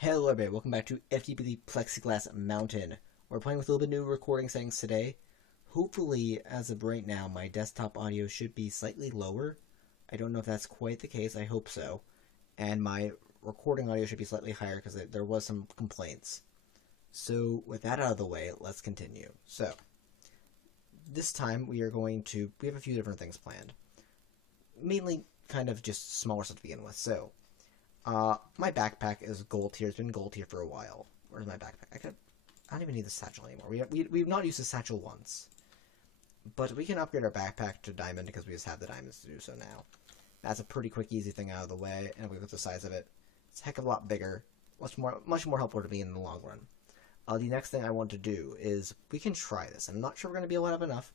Hello everybody, welcome back to FTB the Plexiglass Mountain. We're playing with a little bit new recording settings today. Hopefully, as of right now, my desktop audio should be slightly lower. I don't know if that's quite the case, I hope so. And my recording audio should be slightly higher because there was some complaints. So, with that out of the way, let's continue. So, this time we have a few different things planned. Mainly kind of just smaller stuff to begin with. So, my backpack is gold tier. It's been gold tier for a while. Where's my backpack? I don't even need the satchel anymore. We've not used the satchel once. But we can upgrade our backpack to diamond because we just have the diamonds to do so now. That's a pretty quick, easy thing out of the way. And we look at the size of it. It's a heck of a lot bigger. Much more helpful to me in the long run. The next thing I want to do is we can try this. I'm not sure we're going to be able to have enough.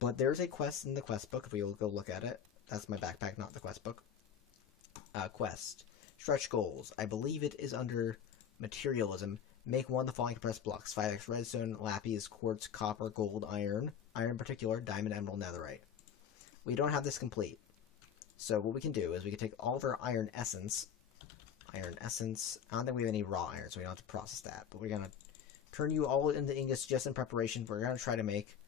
But there's a quest in the quest book if we will go look at it. That's my backpack, not the quest book. Quest. Stretch goals. I believe it is under materialism. Make one of the following compressed blocks. 5x redstone, lapis, quartz, copper, gold, iron. Iron in particular, diamond, emerald, netherite. We don't have this complete. So what we can do is we can take all of our iron essence. Iron essence. I don't think we have any raw iron, so we don't have to process that. But we're going to turn you all into ingots just in preparation. We're going to try to make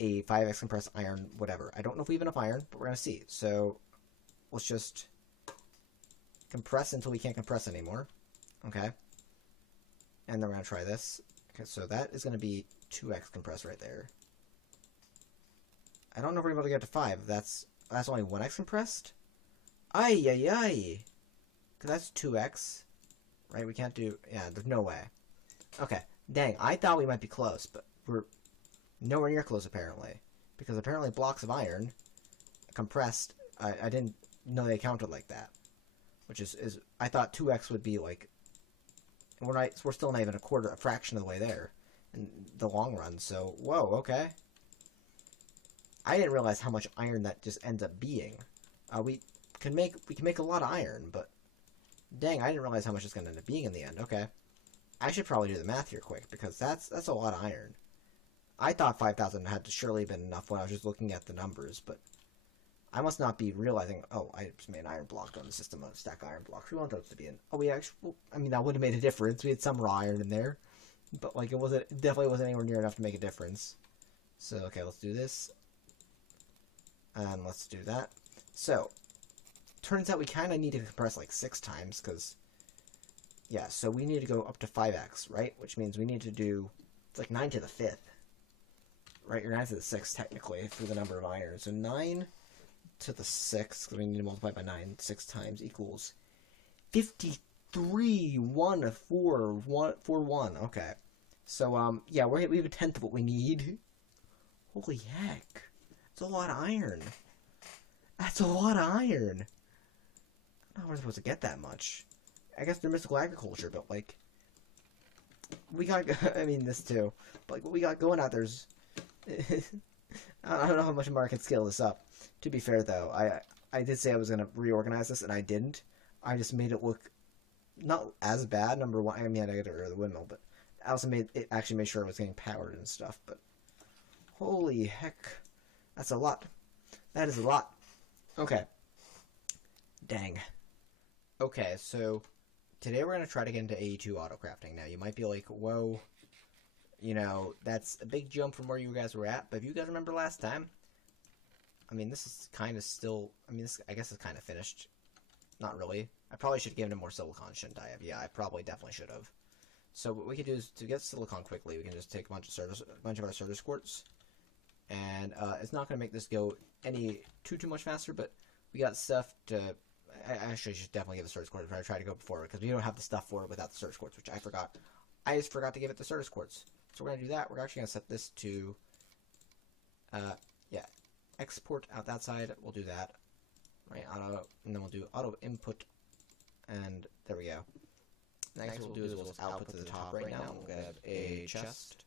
a 5x compressed iron whatever. I don't know if we have enough iron, but we're going to see. So let's just compress until we can't compress anymore. Okay. And then we're going to try this. Okay, so that is going to be 2x compressed right there. I don't know if we're able to get to 5. That's only 1x compressed? Ay, ay, ay. Because that's 2x. Right, we can't do... Yeah, there's no way. Okay, dang, I thought we might be close, but we're nowhere near close apparently. Because apparently blocks of iron compressed, I didn't know they counted like that. Which is I thought 2x would be like, we're still not even a fraction of the way there in the long run. So whoa, okay. I didn't realize how much iron that just ends up being. We can make a lot of iron, but dang, I didn't realize how much it's gonna end up being in the end. Okay, I should probably do the math here quick because that's a lot of iron. I thought 5,000 had to surely been enough when I was just looking at the numbers, but I must not be realizing, oh, I just made an iron block on the system of stack iron blocks. We want those to be in. Oh, we actually, well, I mean, that would have made a difference. We had some raw iron in there. But, like, it definitely wasn't anywhere near enough to make a difference. So, okay, let's do this. And let's do that. So, turns out we kind of need to compress, like, 6 times, because, yeah, so we need to go up to 5x, right? Which means we need to do, it's like 9 to the 5th. Right, you're 9 to the 6th, technically, for the number of iron. So, 9... to the 6, because we need to multiply by 9 6 times equals 53 1 4 1 4 1. Okay, so yeah, we have a tenth of what we need. Holy heck, that's a lot of iron. That's a lot of iron. I don't know how we're supposed to get that much. I guess they're mystical agriculture, but like we got I mean this too, but like what we got going out there's I don't know how much more I can scale this up. To be fair, though, I did say I was going to reorganize this, and I didn't. I just made it look not as bad, number one. I mean, I had to get rid of the windmill, but I also actually made sure it was getting powered and stuff. But holy heck, that's a lot. That is a lot. Okay. Dang. Okay, so today we're going to try to get into AE2 auto crafting. Now, you might be like, whoa, you know, that's a big jump from where you guys were at. But if you guys remember last time, I mean, this is kind of still... I mean, this I guess it's kind of finished. Not really. I probably should have given him more silicon, shouldn't I have? Yeah, I probably definitely should have. So what we can do is, to get silicon quickly, we can just take a bunch of our service quartz. And it's not going to make this go any too much faster, but we got stuff to... I actually should definitely give the service quartz, but I tried to go before, because we don't have the stuff for it without the service quartz, which I forgot. I just forgot to give it the service quartz. So we're going to do that. We're actually going to set this to... yeah. Export out that side, we'll do that, right, auto, and then we'll do auto input, and there we go. Next what we'll do is we'll just output to the top right now. We'll grab a chest,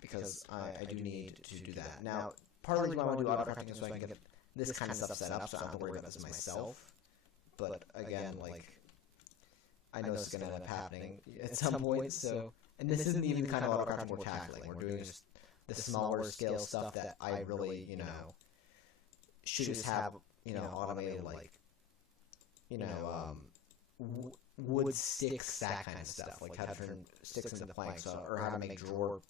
because I do need to do that. Now, part of the reason why I want to do auto crafting is so I can get this kind of stuff set up, so I don't have to worry about this myself, but again, like, I know this is going to end up happening at some point, so, and this isn't even kind of auto crafting we're tackling, we're doing just the smaller scale stuff that I really, you know, should just have, you know, automated, like, you know, wood sticks, that kind of stuff, like how to turn sticks into planks, or how to make drawer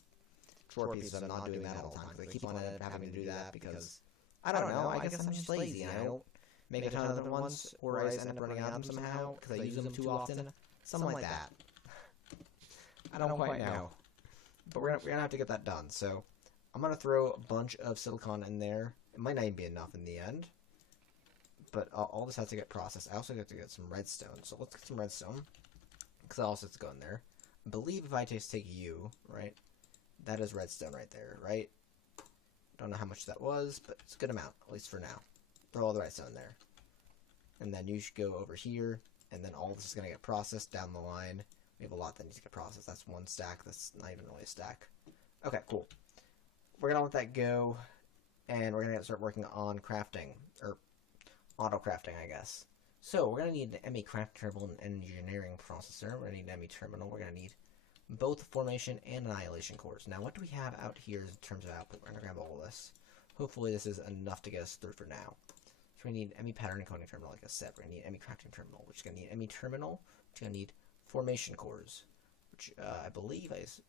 pieces. I'm not doing that all the time. I keep on having to do that because I don't know. I guess I'm just lazy and I don't make a ton of other ones, or I just end up running out of them somehow because I use them too often. Something like that. I don't quite know, but we're gonna have to get that done. So I'm gonna throw a bunch of silicon in there. It might not even be enough in the end, but all this has to get processed. I also have to get some redstone. So let's get some redstone because that also has to go in there. I believe if I just take you, right, that is redstone right there, right? Don't know how much that was, but it's a good amount, at least for now. Throw all the redstone there. And then you should go over here, and then all this is going to get processed down the line. We have a lot that needs to get processed. That's one stack. That's not even really a stack. Okay, cool. We're going to let that go, and we're going to start working on crafting, or auto-crafting, I guess. So we're going to need an ME craft terminal and engineering processor. We're going to need an ME terminal. We're going to need both formation and annihilation cores. Now, what do we have out here in terms of output? We're going to grab all this. Hopefully, this is enough to get us through for now. So we need ME pattern encoding terminal, like I said. We're going to need ME crafting terminal, which is going to need ME terminal, which is going to need formation cores, which I believe is...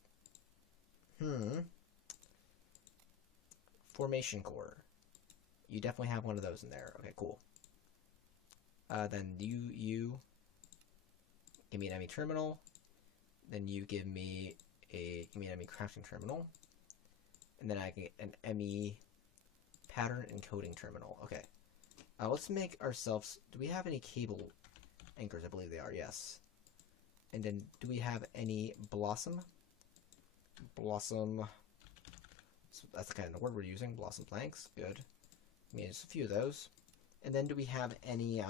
Formation core. You definitely have one of those in there. Okay, cool. Then you give me an ME terminal. Then you give me an ME crafting terminal. And then I can get an ME pattern encoding terminal. Okay. Let's make ourselves... Do we have any cable anchors? I believe they are, yes. And then do we have any blossom? Blossom... So that's the kind of word we're using. Blossom planks. Good. I mean, just a few of those. And then do we have any...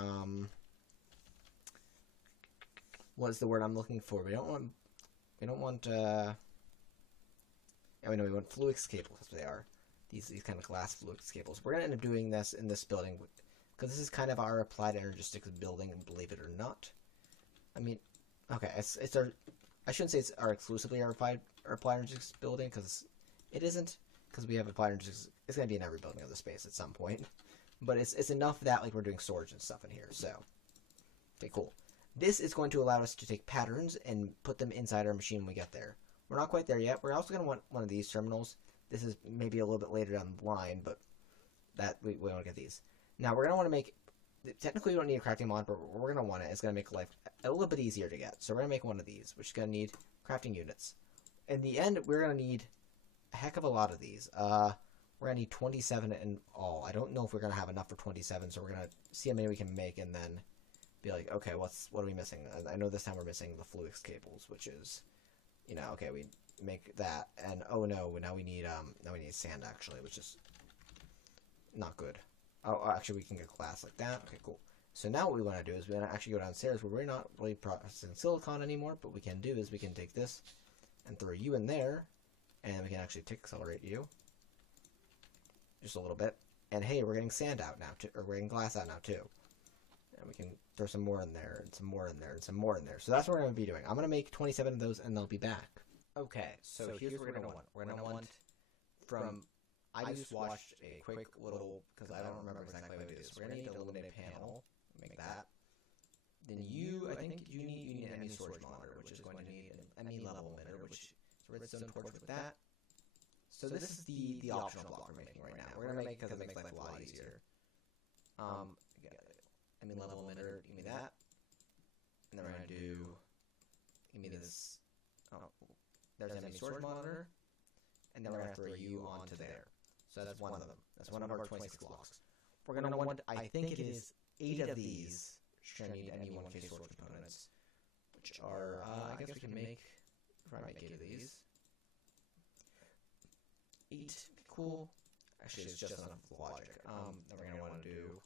What's the word I'm looking for? We don't want... Yeah, we know we want fluix cables. That's what they are. These kind of glass fluix cables. We're going to end up doing this in this building because this is kind of our applied energistics building, believe it or not. I mean, okay, it's our... I shouldn't say it's exclusively our applied energistics building because it isn't. Because we have applied energistics. It's going to be in every building of the space at some point. But it's enough that like we're doing storage and stuff in here. So, okay, cool. This is going to allow us to take patterns and put them inside our machine when we get there. We're not quite there yet. We're also going to want one of these terminals. This is maybe a little bit later down the line, but that we want to get these. Now, we're going to want to make... Technically, we don't need a crafting mod, but what we're going to want it's going to make life a little bit easier to get. So we're going to make one of these, which is going to need crafting units. In the end, we're going to need a heck of a lot of these. We're going to need 27 in all. I don't know if we're going to have enough for 27, so we're going to see how many we can make and then be like, okay, what are we missing? I know this time we're missing the fluix cables, which is, you know, okay, we make that, and oh no, now we need sand actually, which is not good. Oh, actually we can get glass like that. Okay, cool. So now what we want to do is we want to actually go downstairs where we're not really processing silicon anymore, but what we can do is we can take this and throw you in there, and we can actually accelerate you just a little bit. And hey, we're getting sand out now too, or we're getting glass out now too. And we can throw some more in there, and some more in there, and some more in there. So that's what we're going to be doing. I'm going to make 27 of those, and they'll be back. Okay, so here's what we're going to want. We're going to want from... I just watched a quick little... Because I don't remember exactly how to do this. We're going to need a illuminated panel. Make that. Then I think you need an ME storage monitor, which is going to need an ME level emitter, which is a redstone torch with that. So this is the optional block we're making right now. We're going to make it because it makes life a lot easier. ME level emitter, give me that. And then we're going to do... Give me this... Oh, there's an ME storage monitor. And then we're going to throw you onto there. So that's one of them. That's one of our 26 blocks. We're going to want, I think it is 8 of these should need ME 1K storage components. Which are, I guess we can make... Probably make 8 of these. 8, cool. Actually, it's just enough logic. Then we're going to want to do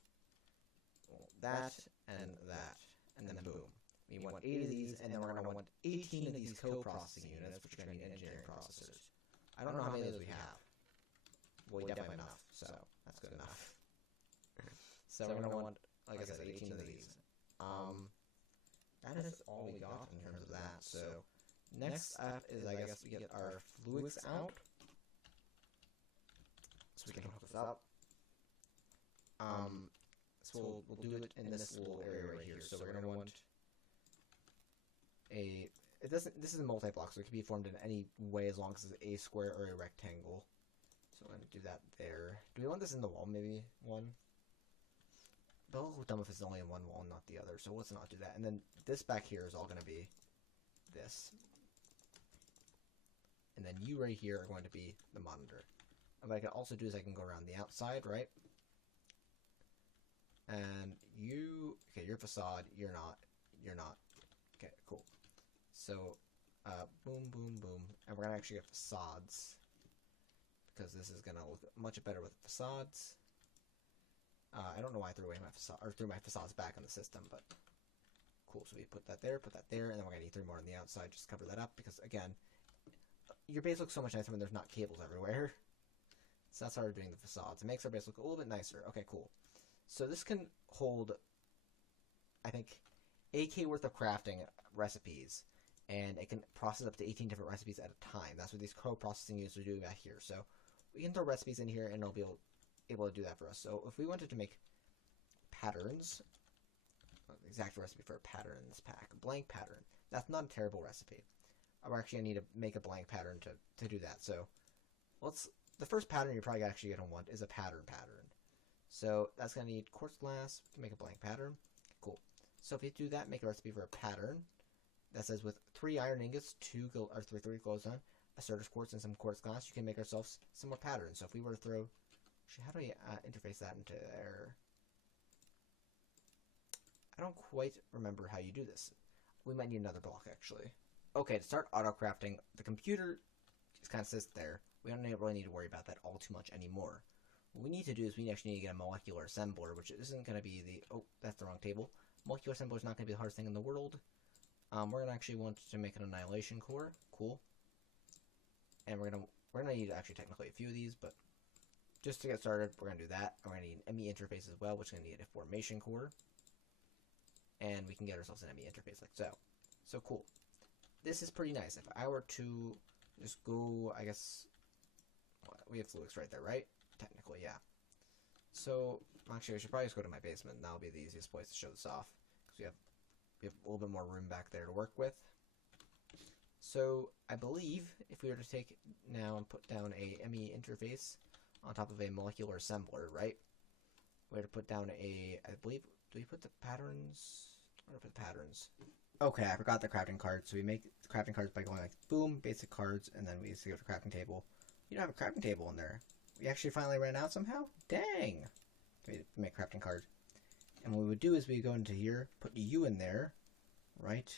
that, and then boom. We want 8 of these, and then we're going to want 18 of these co-processing units, which are going to need engineering processors. I don't know how many of those we have. Well, we definitely have enough, so that's good enough. So we're going to want, like I said, 18 of these. That is all we got in terms of that. So next up is, I guess, we get our fluix out. So we can hook this up. So we'll do it in this little area right here. So we're going to want it doesn't, this is a multi-block, so it can be formed in any way as long as it's a square or a rectangle. So I'm going to do that there. Do we want this in the wall, maybe? One? But I'll look dumb if it's only in one wall and not the other, so let's not do that. And then this back here is all going to be this. And then you right here are going to be the monitor. And what I can also do is I can go around the outside, right? And you, okay, you're facade, you're not. Okay, cool. So, boom, boom, boom. And we're going to actually get facades, because this is going to look much better with facades. I don't know why I threw away my facade, or threw my facades back in the system, but cool. So we put that there, and then we're going to need 3 more on the outside just to cover that up, because again, your base looks so much nicer when there's not cables everywhere. So that's how we're doing the facades. It makes our base look a little bit nicer. Okay, cool. So this can hold, I think, 8K worth of crafting recipes, and it can process up to 18 different recipes at a time. That's what these co-processing units are doing back here. So we can throw recipes in here, and it'll be able to do that for us. So if we wanted to make patterns, exact recipe for a pattern in this pack, a blank pattern, that's not a terrible recipe. We're actually going to need to make a blank pattern to do that. So the first pattern you're probably actually going to want is a pattern. So that's going to need quartz glass to make a blank pattern. Cool. So if you do that, make a recipe for a pattern that says with 3 iron ingots, 3 glowstone, a Certus quartz, and some quartz glass, you can make ourselves some more patterns. So if we were to throw, actually, how do we interface that into there? I don't quite remember how you do this. We might need another block, actually. Okay, to start auto crafting, the computer just kind of sits there. We don't really need to worry about that all too much anymore. What we need to do is we actually need to get a molecular assembler, which isn't going to be the... Oh, that's the wrong table. Molecular assembler is not going to be the hardest thing in the world. We're going to actually want to make an annihilation core. Cool. And we're gonna need actually technically a few of these, but just to get started, we're going to do that. We're going to need an ME interface as well, which is going to need a formation core. And we can get ourselves an ME interface like so. So cool. This is pretty nice. If I were to just go, I guess, we have Fluix right there, right? Technically, yeah. So, actually, I should probably just go to my basement, and that'll be the easiest place to show this off, because we have a little bit more room back there to work with. So, I believe, if we were to take now and put down a ME interface on top of a molecular assembler, right? We have to put down I believe, do we put the patterns? Where do we put the patterns? Okay, I forgot the crafting cards. So we make the crafting cards by going like, boom, basic cards, and then we just go to crafting table. You don't have a crafting table in there. We actually finally ran out somehow? Dang! We make a crafting card. And what we would do is we go into here, put U in there, right?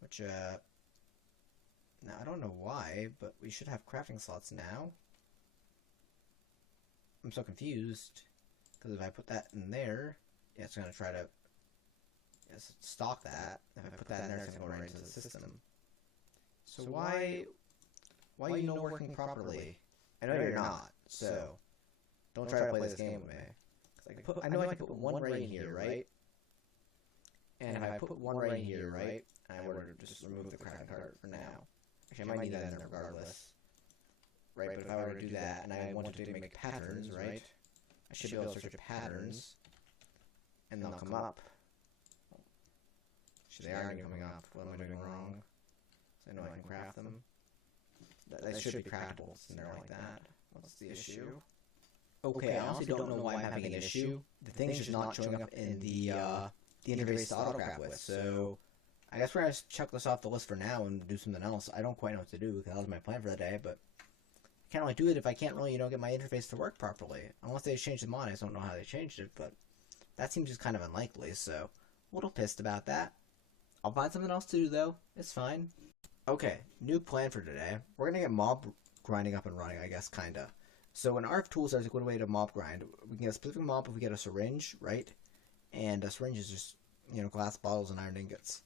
Which, now I don't know why, but we should have crafting slots now. I'm so confused, because if I put that in there, yeah, it's going to try to stock that. If I put that in there, it's going to go right into the system. So why are you not working properly? I know you're not, so don't try to play this game with me. I know I can put one right in here, right? And if I put one right in here, right, and I were to just remove the crafting card for now. Actually, I might need that in there regardless. Right, but if I were to do that, and I wanted to make patterns, right, I should be able to search patterns, and they'll come up. Actually, they are coming up. What am I doing wrong? So I know I can craft them. They should be craftable in there like that. What's the issue? Okay, I honestly don't know why I'm having an issue. The thing's just not showing up in the interface to autocraft with, so I guess we're going to chuck this off the list for now and do something else. I don't quite know what to do, because that was my plan for the day, but I can't really do it if I can't really, get my interface to work properly. Unless they changed the mod, I just don't know how they changed it, but that seems just kind of unlikely, so a little pissed about that. I'll find something else to do, though. It's fine. Okay, new plan for today. We're going to get mob grinding up and running, I guess, kinda. So in RF Tools, there's a good way to mob grind. We can get a specific mob if we get a syringe, right? And a syringe is just, glass bottles and iron ingots.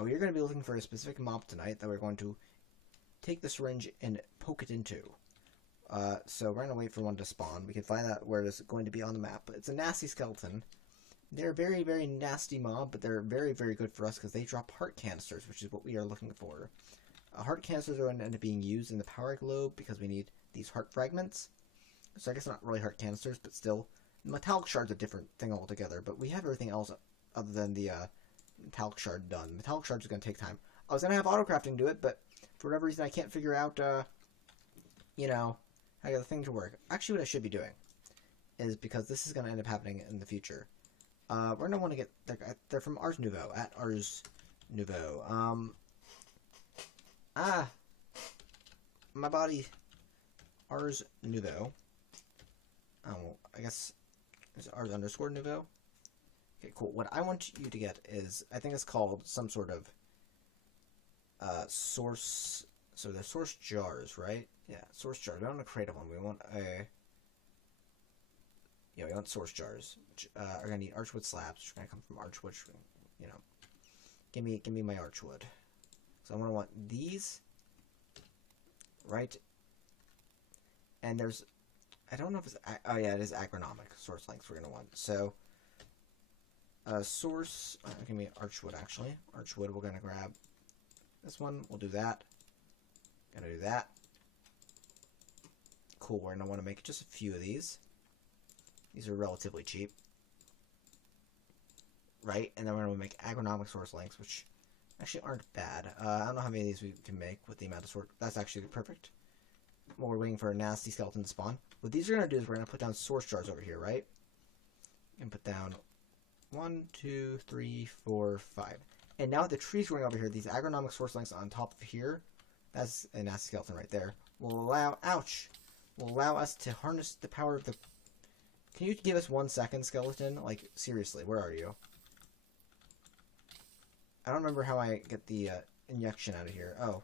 We're going to be looking for a specific mob tonight that we're going to take the syringe and poke it into. So we're going to wait for one to spawn. We can find out where it's going to be on the map. But it's a nasty skeleton. They're a very, very nasty mob, but they're very, very good for us because they drop heart canisters, which is what we are looking for. Heart canisters are going to end up being used in the power globe because we need these heart fragments. So I guess not really heart canisters, but still. Metallic shards are a different thing altogether, but we have everything else other than the metallic shard done. Metallic shards are going to take time. I was going to have auto crafting do it, but for whatever reason I can't figure out, you know, how to get the thing to work. Actually, what I should be doing is, because this is going to end up happening in the future, we're going to want to get, they're from Ars Nouveau, at Ars Nouveau. My body, Ars Nouveau. Oh, I guess it's Ars underscore Nouveau. Okay, cool. What I want you to get is, I think it's called some sort of source. So the source jars, right? Yeah, source jars. We don't want to create one. We want a, we want source jars, which are gonna need archwood slabs, which are gonna come from archwood. You know, give me my archwood. So I'm gonna want these, right? And there's, I don't know if it's, oh yeah, it is agronomic source lengths we're gonna want. So source, give me archwood actually. Archwood, we're gonna grab this one. We'll do that. Gonna do that. Cool. We're gonna want to make just a few of these. These are relatively cheap, right? And then we're gonna make agronomic source lengths, which actually aren't bad. I don't know how many of these we can make with the amount of sort. That's actually perfect. Well, we're waiting for a nasty skeleton to spawn. What these are gonna do is we're gonna put down source jars over here, right? And put down 1, 2, 3, 4, 5. And now the trees growing over here, these agronomic source lengths on top of here, that's a nasty skeleton right there, will allow, will allow us to harness the power of the... Can you give us 1 second, skeleton? Like, seriously, where are you? I don't remember how I get the injection out of here. Oh.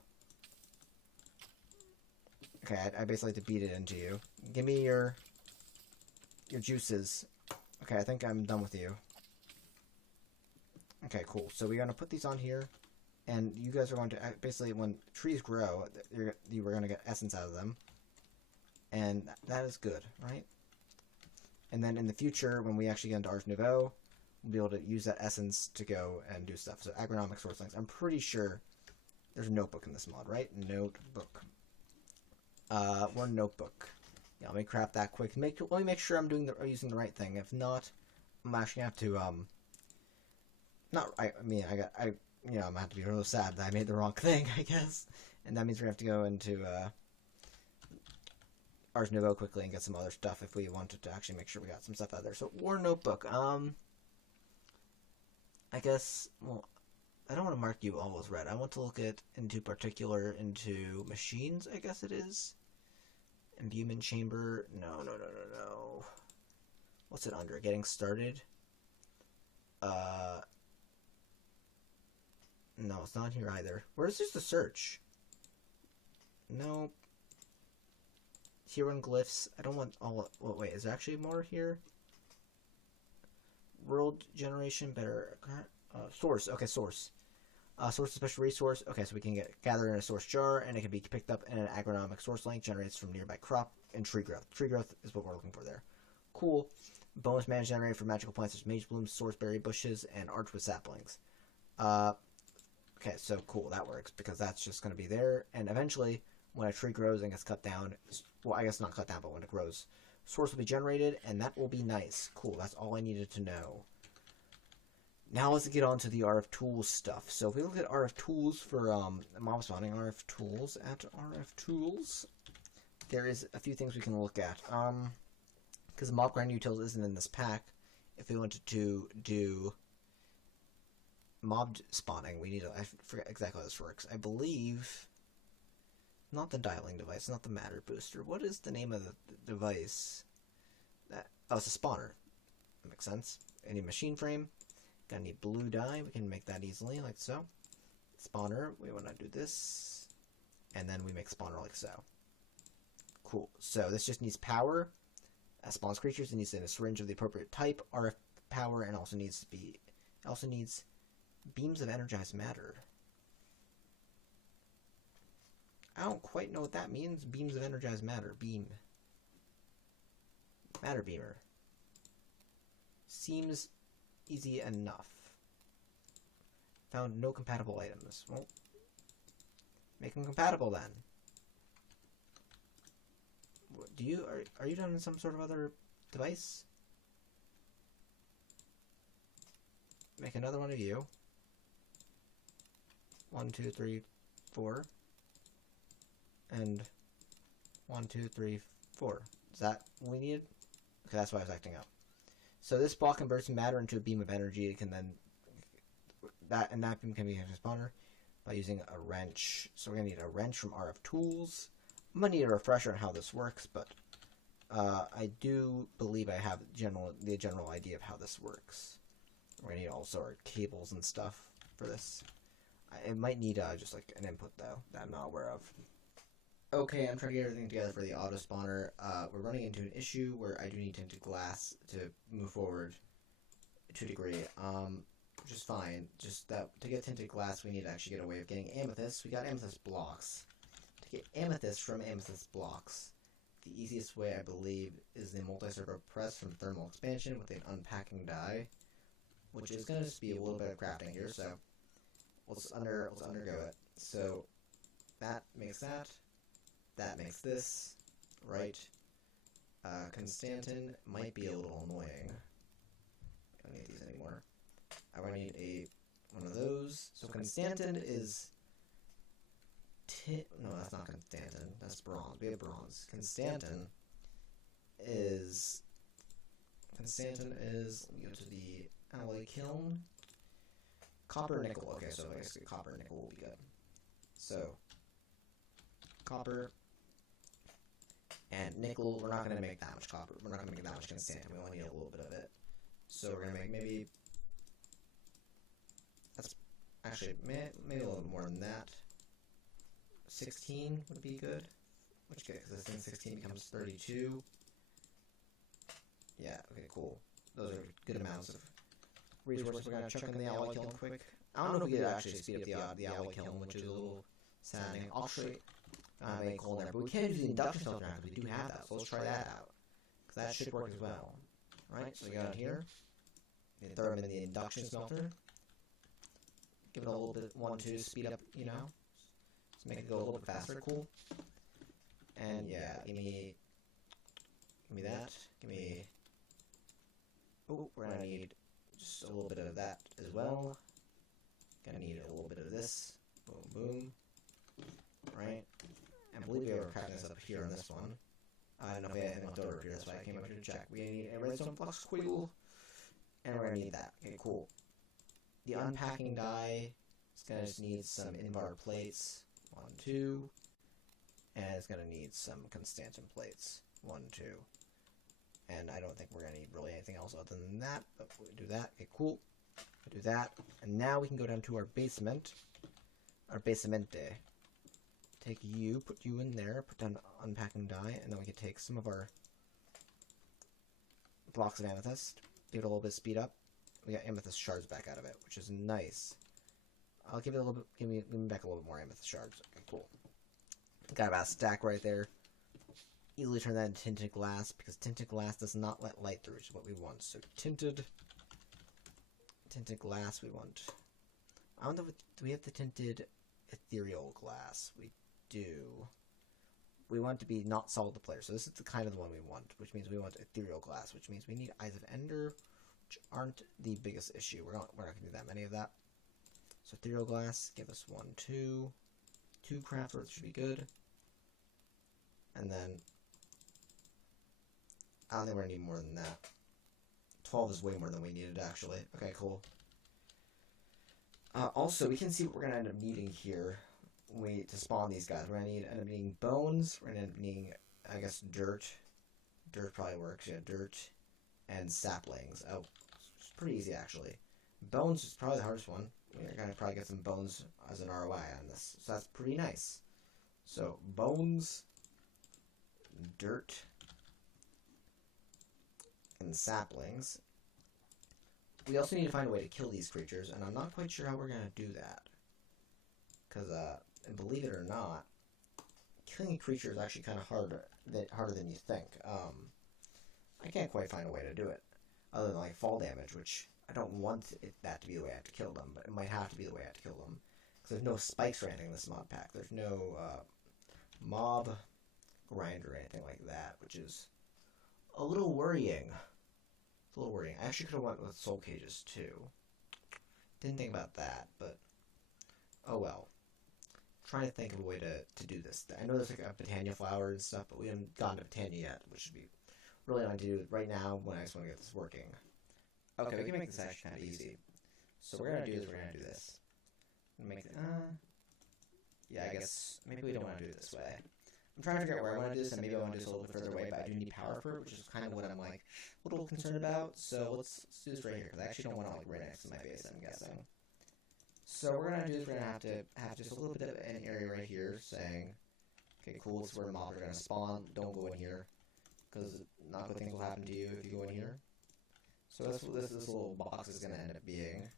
Okay, I basically have to beat it into you. Give me your juices. Okay, I think I'm done with you. Okay, cool. So we're going to put these on here, and you guys are going to, basically, when trees grow, you are going to get essence out of them, and that is good, right? And then in the future, when we actually get into Ars Nouveau, we'll be able to use that essence to go and do stuff. So agronomic source lengths. I'm pretty sure there's a notebook in this mod, right? Notebook. Or notebook. Yeah, let me craft that quick. Let me make sure I'm using the right thing. If not, I'm actually gonna have to I'm gonna have to be real sad that I made the wrong thing, I guess. And that means we're gonna have to go into Ars Nouveau quickly and get some other stuff if we wanted to actually make sure we got some stuff out there. So war notebook. I guess, well, I don't want to mark you all as red. I want to look into machines, I guess it is. Imbuement chamber. No. What's it under? Getting started? No, it's not here either. Where's just the search? Nope. Hero glyphs. I don't want all. Well, wait, is there actually more here? World generation, better. Source. Okay, source. Source of special resource. Okay, so we can gather in a source jar, and it can be picked up in an agronomic source length, generates from nearby crop and tree growth. Tree growth is what we're looking for there. Cool. Bonus mana generated for magical plants such as mage blooms, sourceberry bushes, and archwood saplings. Okay, so cool, that works, because that's just going to be there, and eventually, when a tree grows and gets cut down, well, I guess not cut down, but when it grows, source will be generated, and that will be nice. Cool, that's all I needed to know. Now let's get on to the RF Tools stuff. So if we look at RF Tools for mob spawning, RF Tools, there is a few things we can look at. Because mob grind utils isn't in this pack, if we wanted to do mob spawning, we need I forget exactly how this works. I believe, not the dialing device, not the matter booster. What is the name of the device? Oh, it's a spawner. That makes sense. Any machine frame. Gonna need blue dye. We can make that easily, like so. Spawner, we want to do this. And then we make spawner like so. Cool. So this just needs power. Spawns creatures. It needs a syringe of the appropriate type. RF power, and also needs beams of energized matter. I don't quite know what that means. Beams of energized matter. Beam. Matter beamer. Seems easy enough. Found no compatible items. Well, make them compatible then. Are you done in some sort of other device? Make another one of you. 1, 2, 3, 4. And 1, 2, 3, 4. Is that what we needed? Okay, that's why I was acting up. So this block converts matter into a beam of energy. It can then that beam can be a spawner by using a wrench. So we're gonna need a wrench from RF Tools. I'm gonna need a refresher on how this works, but I do believe I have the general idea of how this works. We're gonna need also our cables and stuff for this. It might need just like an input though that I'm not aware of. Okay, I'm trying to get everything together for the auto spawner. We're running into an issue where I do need tinted glass to move forward to a degree. Which is fine. Just that to get tinted glass, we need to actually get a way of getting amethyst. We got amethyst blocks. To get amethyst from amethyst blocks, the easiest way, I believe, is the multi-servo press from thermal expansion with an unpacking die, which is going to just be a little bit of crafting here. So let's undergo it. So that makes that. That makes this, right? Constantin might be a little annoying. I don't need these anymore. I'm going to need one of those. So Constantin is no, that's not Constantin. That's bronze. We have bronze. Constantin is, let me go to the alloy kiln. Copper, nickel. Okay, so basically copper, nickel will be good. So, copper and nickel, we're not going to make that much copper. We're not going to make that much Constantin. We only need a little bit of it. So we're going to make maybe, that's actually, maybe a little more than that. 16 would be good. Which because this thing 16 becomes 32. Yeah, okay, cool. Those are good amounts of resources. We're going to chuck in the alloy kiln quick. I don't know if we could actually speed up the alloy kiln, which is a little saddening. I'll show you. Make coal there, but we can't use the induction smelter now because we do have that, so let's try that out. Because that should work as well. Right, so we got it here. We throw them in the induction smelter. Give it a little bit, 1, 2, speed up, you know. Just make it go a little bit faster, cool. And yeah, give me that. Give me, oh, we're gonna need just a little bit of that as well. Gonna need a little bit of this. Boom, boom. Right. I believe we were crafting this up here on this one. I don't know if we had anything left over here, that's why I came up here to check. We need a redstone flux squiggle, and we're gonna need that. Okay, cool. The unpacking die is gonna just need some invar plates. 1, 2. And it's gonna need some Constantin plates. 1, 2. And I don't think we're gonna need really anything else other than that, but we'll do that. Okay, cool. We'll do that. And now we can go down to our basement. Our basemente. Take you, put you in there, put down unpacking die, and then we can take some of our blocks of amethyst, give it a little bit of speed up. We got amethyst shards back out of it, which is nice. I'll give it a little bit, give me back a little bit more amethyst shards. Okay, cool. Got about a stack right there. Easily turn that into tinted glass, because tinted glass does not let light through, which is what we want. So tinted glass we want. I don't know if do we have the tinted ethereal glass? We do. We want to be not solid to player, so this is the kind of the one we want, which means we want ethereal glass, which means we need Eyes of Ender, which aren't the biggest issue. We're not gonna do that many of that. So ethereal glass, give us 1, 2. 2 craft earth should be good. And then I don't think we're gonna need more than that. 12 is way more than we needed actually. Okay, cool. Also, we can see what we're gonna end up needing here. To spawn these guys. We're gonna end up needing bones. We're gonna end up needing, I guess, dirt. Dirt probably works. Yeah, dirt and saplings. Oh, it's pretty easy actually. Bones is probably the hardest one. We're gonna probably get some bones as an ROI on this, so that's pretty nice. So bones, dirt, and saplings. We also need to find a way to kill these creatures, and I'm not quite sure how we're gonna do that. Because, and believe it or not, killing a creature is actually kind of harder than you think. I can't quite find a way to do it, other than like fall damage, which I don't want that to be the way I have to kill them, but it might have to be the way I have to kill them. Because there's no spikes or anything in this mod pack. There's no mob grind or anything like that, which is a little worrying. It's a little worrying. I actually could have went with soul cages too. Didn't think about that, but Oh well. Trying to think of a way to do this. I know there's like a Botania flower and stuff, but we haven't gotten to Botania yet, which should be really hard to do right now when I just want to get this working. Okay, we can make this actually kind of easy. So what we're gonna do is we're gonna do this. Make it, yeah, I guess maybe we don't want to do it this way. I'm trying to figure out where I want to do this, and maybe I want to do this a little bit further away, but I do need power for it, which is kind of what I'm like a little concerned about. So let's do this right here, because I actually don't want to like right next to my base, I'm guessing. So we're gonna do is we're gonna have just a little bit of an area right here saying, okay, cool, this is where mobs are gonna spawn. Don't go in here, because not good things will happen to you if you go in here. So that's what this little box is gonna end up being.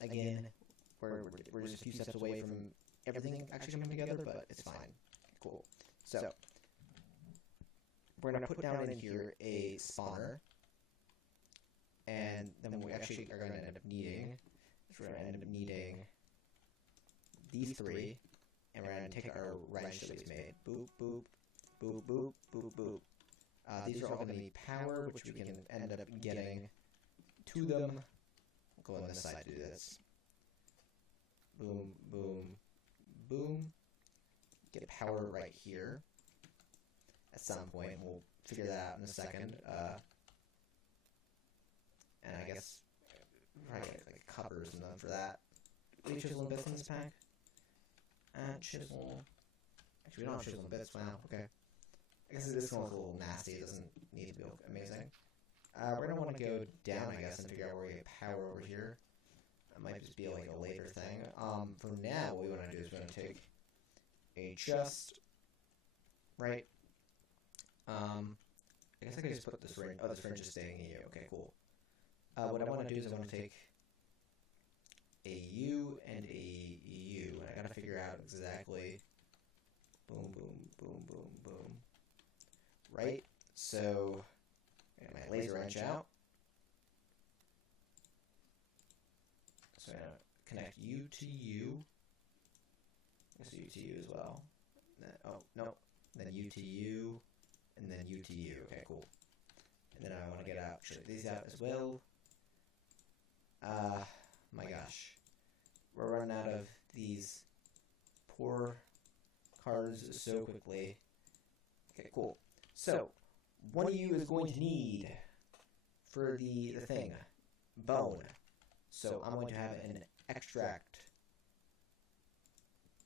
Again, we're just a few steps away from everything actually coming together, but it's fine. Cool. So we're gonna put down in here a spawner. And then we actually are going to end up needing these three, and we're going to take our wrench that we made. Boop, boop, boop, boop, boop, boop. These are all going to need power, which we can end up getting to them. We'll go on this side to do this. Boom, boom, boom. Get power right here at some point. We'll figure that out in a second. And I guess probably get like coppers and them for that. Do we chisel and bits in this pack? Chisel. Actually, we don't have chisel and bits. Wow. Okay. I guess this one's a little nasty. It doesn't need to be amazing. We're gonna want to go down, I guess, and figure out where we get power over here. That might just be like a later thing. For now, what we want to do is we're gonna take a chest, right? I guess I could just put this ring. Oh, this ring is staying here. Okay, cool. What I want to do is I want to take a U and a U, and I gotta figure out exactly. Boom, boom, boom, boom, boom. Right? So, get my laser wrench out. So I'm gonna connect U to U. Let's U to U as well. Then, oh, no. Then U to U, and then U to U. Okay, cool. And then I want to get out, these out as well. My gosh. We're running out of these poor cards so quickly. Okay, cool. So, one of you is going to need, for the thing, bone. So, I'm going to have an extract.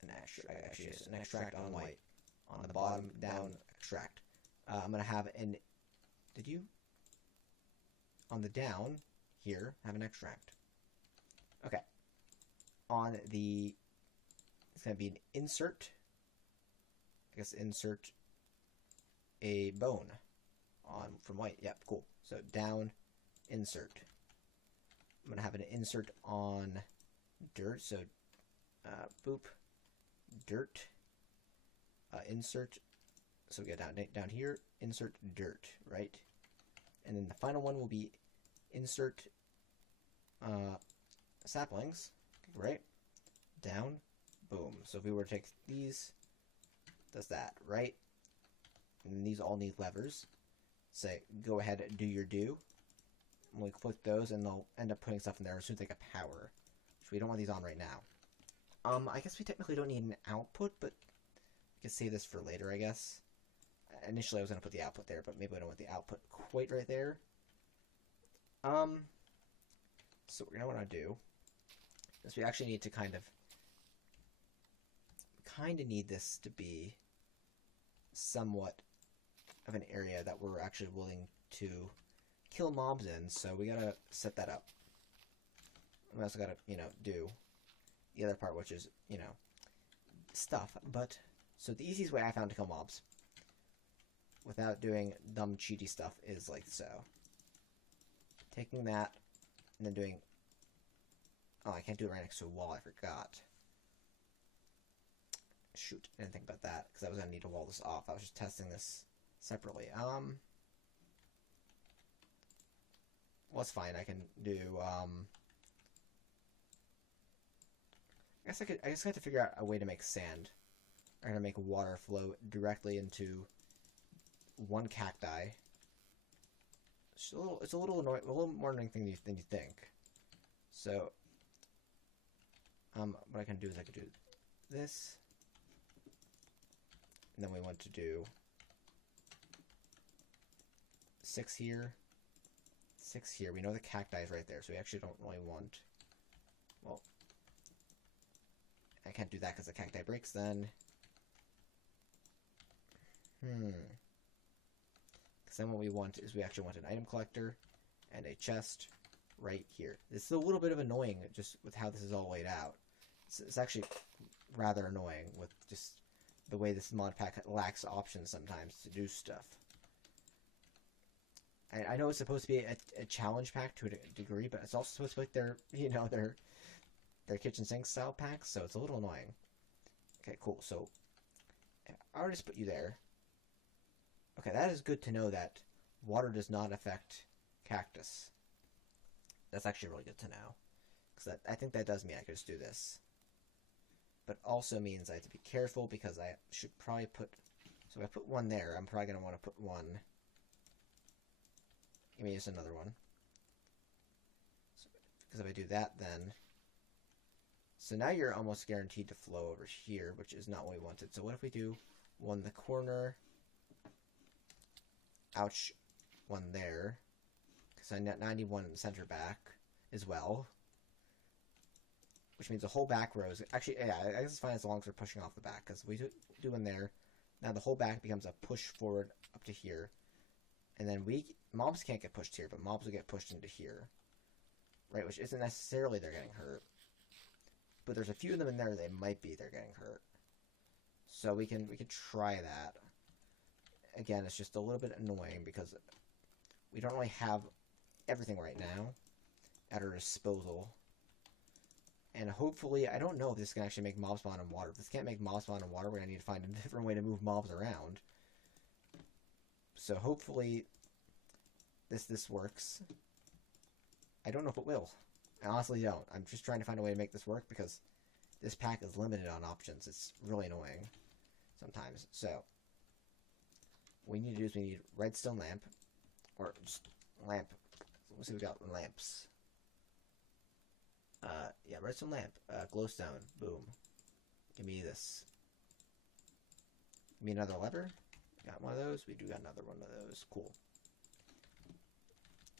Actually, an extract on white. On the bottom, down, extract. I'm going to have an, on the down, here, have an extract. Okay. On the, it's going to be an insert. I guess insert a bone on from white. Yep, cool. So down, insert. I'm going to have an insert on dirt. So boop, dirt, insert. So we get down here, insert dirt, right? And then the final one will be insert saplings, right? Down, boom. So if we were to take these, does that, right? And these all need levers. Say, go ahead and do your do. And we click those, and they'll end up putting stuff in there as soon as they get power. So we don't want these on right now. I guess we technically don't need an output, but we can save this for later, I guess. Initially, I was going to put the output there, but maybe I don't want the output quite right there. So what we're going to want to do is we actually need to kind of need this to be somewhat of an area that we're actually willing to kill mobs in, so we got to set that up. We also got to, do the other part, which is, stuff. But, so the easiest way I found to kill mobs without doing dumb cheaty stuff is like so. Taking that and then doing, oh, I can't do it right next to a wall, I forgot. Shoot, I didn't think about that, because I was going to need to wall this off. I was just testing this separately. Well, it's fine, I can do, I guess I just have to figure out a way to make sand. I'm going to make water flow directly into one cacti. It's a little annoying, a little more annoying thing than you think. So, What I can do is I could do this, and then we want to do 6 here, 6 here. We know the cacti is right there, so we actually don't really want, well, I can't do that because the cacti breaks then. Because then what we want is we actually want an item collector and a chest right here. This is a little bit of annoying just with how this is all laid out. It's actually rather annoying with just the way this mod pack lacks options sometimes to do stuff. I know it's supposed to be a challenge pack to a degree, but it's also supposed to be like their kitchen sink style packs, so it's a little annoying. Okay, cool. So I'll just put you there. Okay, that is good to know that water does not affect cactus. That's actually really good to know. Because I think that does mean I could just do this. But also means I have to be careful because I should probably put... So if I put one there, I'm probably going to want to put one... Give me just another one. So, because if I do that, then... So now you're almost guaranteed to flow over here, which is not what we wanted. So what if we do one in the corner... Ouch, one there. Because I need one in the center back as well. Which means the whole back row is... Actually, yeah, I guess it's fine as long as we're pushing off the back. Because we do one there. Now the whole back becomes a push forward up to here. And then mobs can't get pushed here, but mobs will get pushed into here. Right, which isn't necessarily they're getting hurt. But there's a few of them in there they're getting hurt. So we can try that. Again, it's just a little bit annoying because we don't really have everything right now at our disposal. And hopefully, I don't know if this can actually make mobs spawn in water. If this can't make mobs spawn in water, we're going to need to find a different way to move mobs around. So hopefully, this works. I don't know if it will. I honestly don't. I'm just trying to find a way to make this work because this pack is limited on options. It's really annoying sometimes. So, what we need to do is we need redstone lamp. Or just lamp. Let's see what we got in lamps. Yeah, redstone lamp. Glowstone. Boom. Give me this. Give me another lever. Got one of those. We do got another one of those. Cool.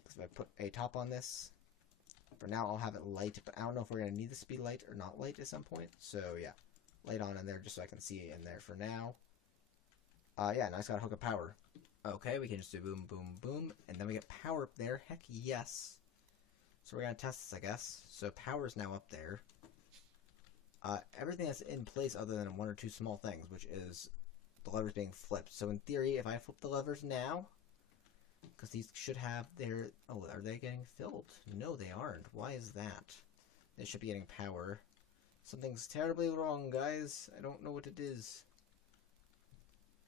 So if I put a top on this, for now I'll have it light, but I don't know if we're going to need this to be light or not light at some point. So yeah, light on in there just so I can see it in there for now. Yeah, now it's got a hook of power. Okay, we can just do boom, boom, boom, and then we get power up there. Heck yes. So we're going to test this, I guess. So power is now up there. Everything that's in place other than one or two small things, which is the levers being flipped. So in theory, if I flip the levers now, because these should have their... Oh, are they getting filled? No, they aren't. Why is that? They should be getting power. Something's terribly wrong, guys. I don't know what it is.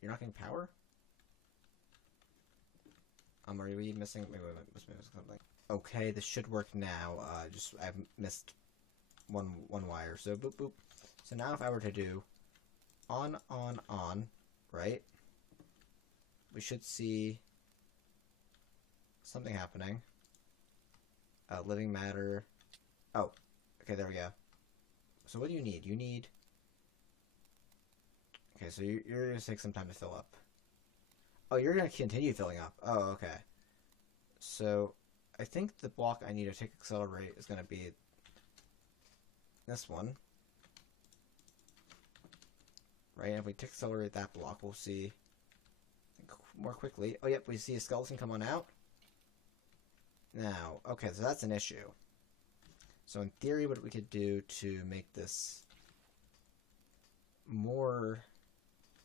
You're not getting power? Are we missing... Wait, must be missing something. Okay, this should work now. I've missed one wire. So boop, boop. So now if I were to do on, right? We should see something happening. Living matter. Oh, okay, there we go. So what do you need? You need... Okay, so you're going to take some time to fill up. Oh, you're going to continue filling up. Oh, okay. So I think the block I need to take accelerate is going to be this one. Right, and if we tick accelerate that block, we'll see more quickly. Oh, yep, we see a skeleton come on out. Now, okay, so that's an issue. So in theory, what we could do to make this more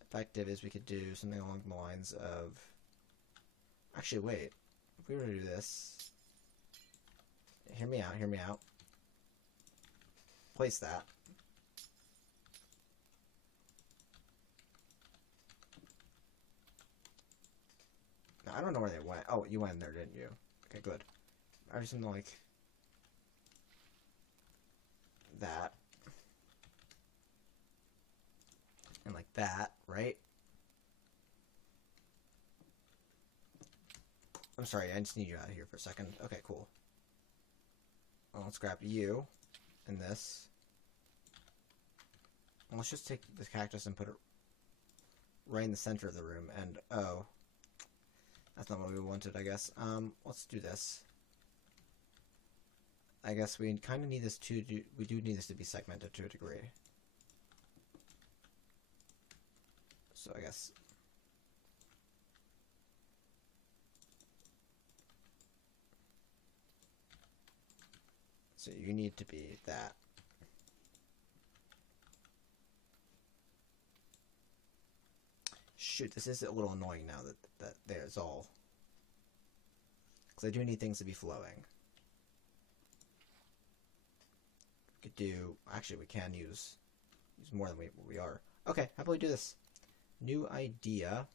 effective is we could do something along the lines of... Actually, wait. If we were to do this... Hear me out, hear me out. Place that. Now, I don't know where they went. Oh, you went in there, didn't you? Okay, good. I just something like that. And like that, right? I'm sorry, I just need you out of here for a second. Okay, cool. Well, let's grab you and this. let's just take this cactus and put it right in the center of the room. And oh, that's not what we wanted, I guess. Let's do this. I guess we kind of need this to do. We do need this to be segmented to a degree. So I guess. So you need to be that. Shoot, this is a little annoying now that there's all. Because I do need things to be flowing. We could do. Actually, we can use more than we are. Okay, how about we do this? New idea.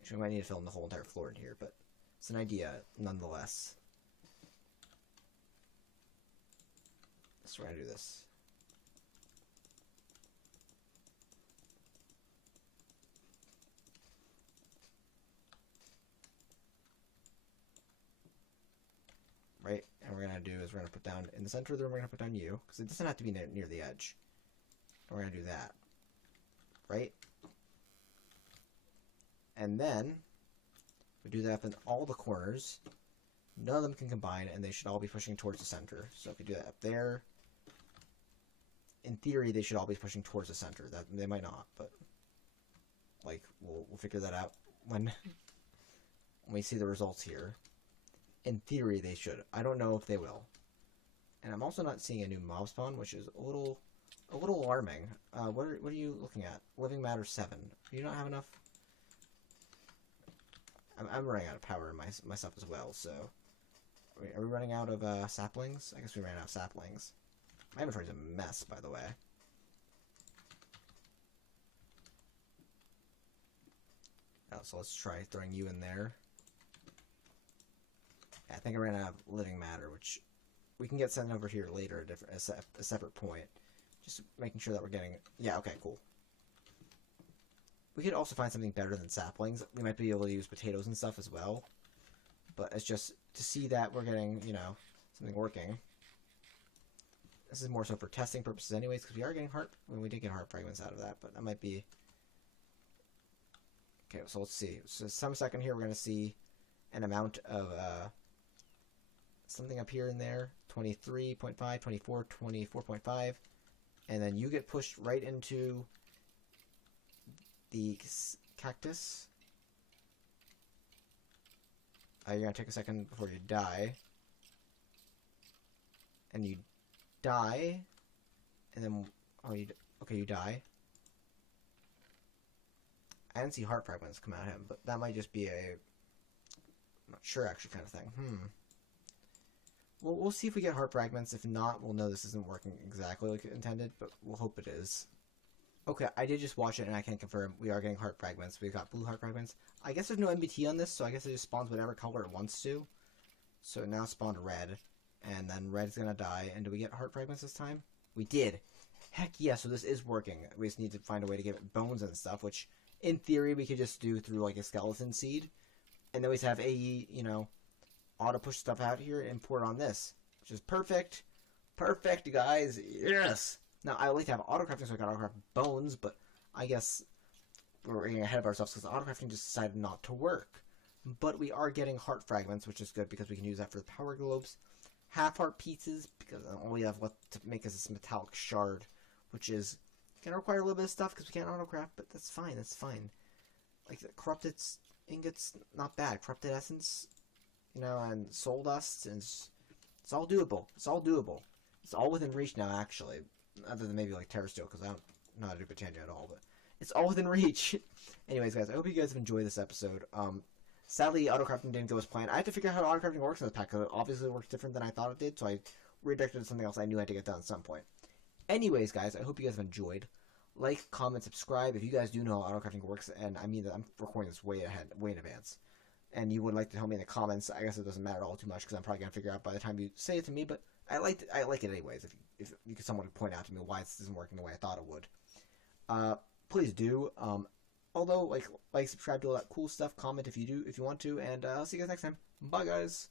Actually, we might need to fill in the whole entire floor in here, but it's an idea nonetheless. So we're gonna do this. Right, and we're gonna do is we're gonna put down in the center of the room. We're gonna put down you because it doesn't have to be near the edge. And we're gonna do that, right? And then we do that up in all the corners. None of them can combine, and they should all be pushing towards the center. So if we do that up there, in theory, they should all be pushing towards the center. That they might not, but like we'll figure that out when we see the results here. In theory, they should. I don't know if they will. And I'm also not seeing a new mob spawn, which is a little alarming. What are you looking at? Living matter 7. Do you not have enough? I'm running out of power in myself as well. So are we running out of saplings? I guess we ran out of saplings. My inventory's a mess, by the way. Oh, so let's try throwing you in there. I think I ran out of living matter, which we can get sent over here later at a separate point. Just making sure that we're getting... Yeah, okay, cool. We could also find something better than saplings. We might be able to use potatoes and stuff as well. But it's just to see that we're getting, you know, something working. This is more so for testing purposes anyways, because we are getting heart... Well, we did get heart fragments out of that, but that might be... Okay, so let's see. So some second here, we're going to see an amount of... something up here in there, 23.5, 24, 24.5, and then you get pushed right into the cactus. You're gonna take a second before you die, and you die, and then okay, you die. I didn't see heart fragments come out of him, but that might just be a I'm not sure actually kind of thing. We'll see if we get heart fragments. If not, we'll know this isn't working exactly like intended, but we'll hope it is. Okay, I did just watch it, and I can confirm we are getting heart fragments. We got blue heart fragments. I guess there's no MBT on this, so I guess it just spawns whatever color it wants to. So it now spawned red, and then red's gonna die. And do we get heart fragments this time? We did. Heck yeah, so this is working. We just need to find a way to give it bones and stuff, which in theory we could just do through like a skeleton seed. And then we just have AE, you know, auto push stuff out here and pour it on this, which is perfect. Perfect, guys. Yes. Now I like to have auto crafting, so I got auto craft bones, but I guess we're getting ahead of ourselves because auto crafting just decided not to work. But we are getting heart fragments, which is good because we can use that for the power globes. Half heart pieces because all we have left to make is this metallic shard, which is gonna require a little bit of stuff because we can't auto craft, but that's fine. That's fine. Like corrupted ingots, not bad. Corrupted essence. You know, and soul dust, and it's all doable. It's all doable. It's all within reach now, actually. Other than maybe like Terra Steel, because I don't know how to do Britannia at all, but it's all within reach. Anyways, guys, I hope you guys have enjoyed this episode. Sadly, autocrafting didn't go as planned. I had to figure out how autocrafting works in this pack, because it obviously works different than I thought it did, so I redirected to something else I knew I had to get done at some point. Anyways, guys, I hope you guys have enjoyed. Like, comment, subscribe if you guys do know how autocrafting works, and I mean that I'm recording this way in advance. And you would like to tell me in the comments. I guess it doesn't matter all too much because I'm probably gonna figure out by the time you say it to me. But I like it anyways. If you could someone point out to me why this isn't working the way I thought it would, please do. Although like subscribe to all that cool stuff. Comment if you want to, and I'll see you guys next time. Bye, guys.